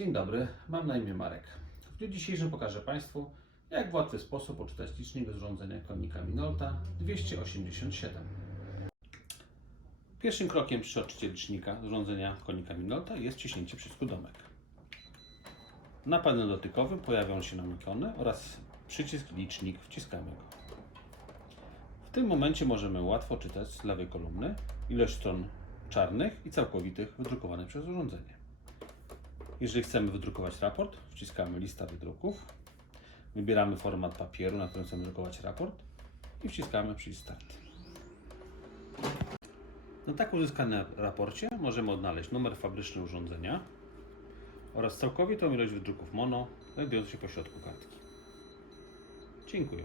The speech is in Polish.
Dzień dobry, mam na imię Marek. W dniu dzisiejszym pokażę Państwu, jak w łatwy sposób odczytać licznik urządzenia konika Minolta 287. Pierwszym krokiem przy odczycie licznika urządzenia konika Minolta jest wciśnięcie przycisku domek. Na panelu dotykowym pojawią się nam ikony oraz przycisk licznik, wciskamy go. W tym momencie możemy łatwo czytać z lewej kolumny ilość stron czarnych i całkowitych wydrukowanych przez urządzenie. Jeżeli chcemy wydrukować raport, wciskamy lista wydruków, wybieramy format papieru, na którym chcemy drukować raport i wciskamy przycisk start. Na tak uzyskanym raporcie możemy odnaleźć numer fabryczny urządzenia oraz całkowitą ilość wydruków mono znajdujących się po środku kartki. Dziękuję.